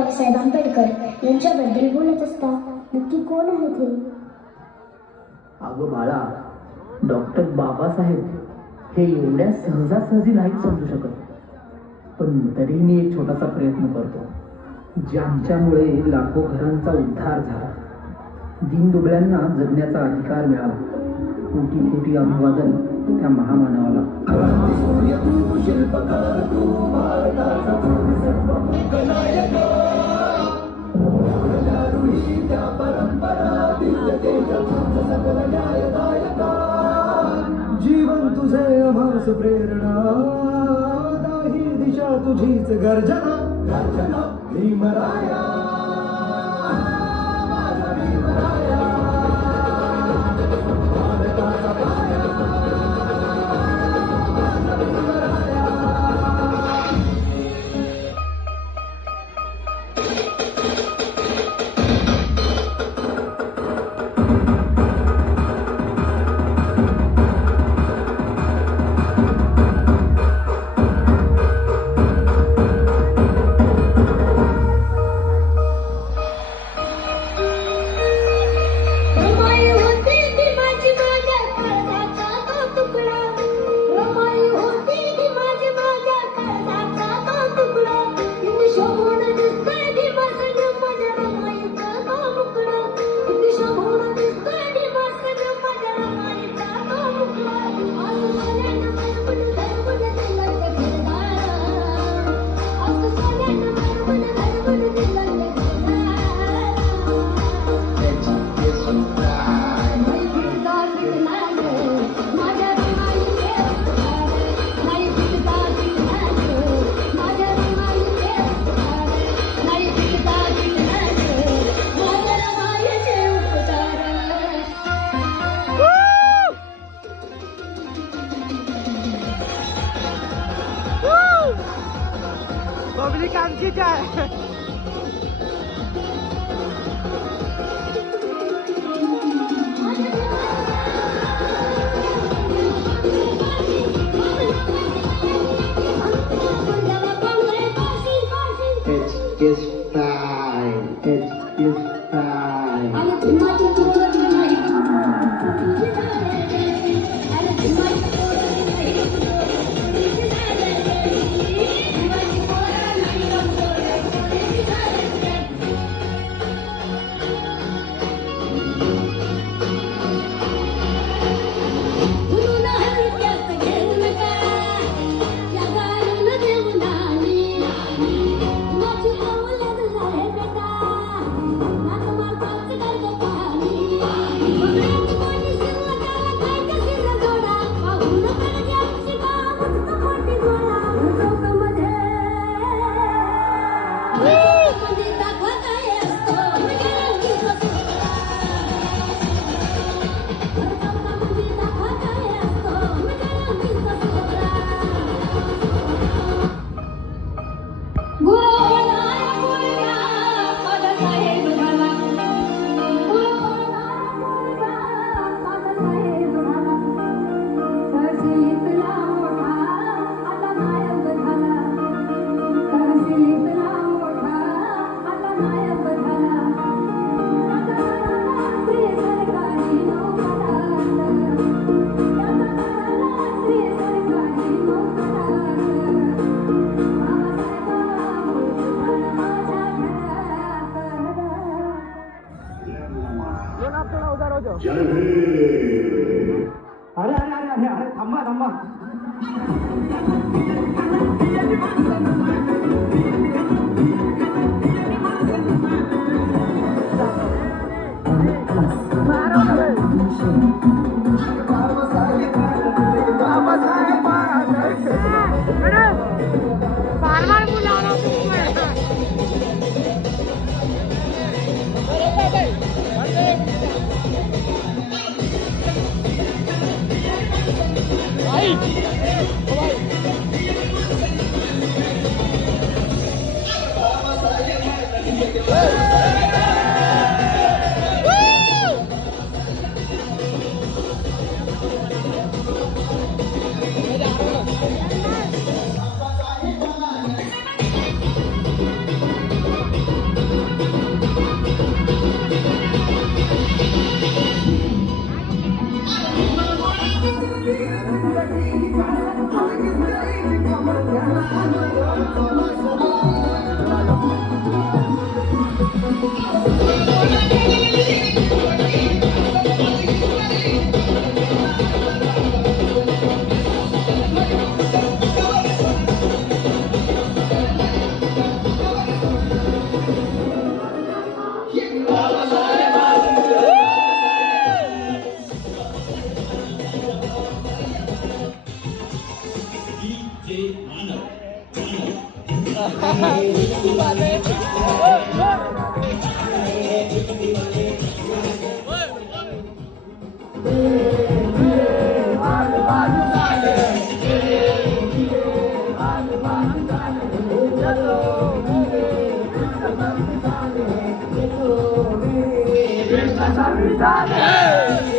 बाबासाहेब आंबेडकर यांच्याबद्दल बोलत असता नक्की कोण आहेत हे? अगं बाळा, डॉक्टर बाबासाहेब हे एवढ्या सहजासहजी नाहीत समजू शकत, पण तरीही मी एक छोटासा प्रयत्न करतो. ज्यांच्यामुळे लाखो घरांचा उद्धार झाला, दीनदुबळ्यांना जगण्याचा अधिकार मिळाला. कोटी कोटी अभिवादन त्या महामानवाला. जीवन तुझे आभास प्रेरणा, दाही दिशा तुझीच गर्जना. गर्जना भीमराया, माझा भीमराया, भारताचा पाया, माझा भीमराया. पब्लिक आमचीच आहे. It's fine. It's fine. अरे अरे अरे अरे अरे थांबा थांबा. Hey!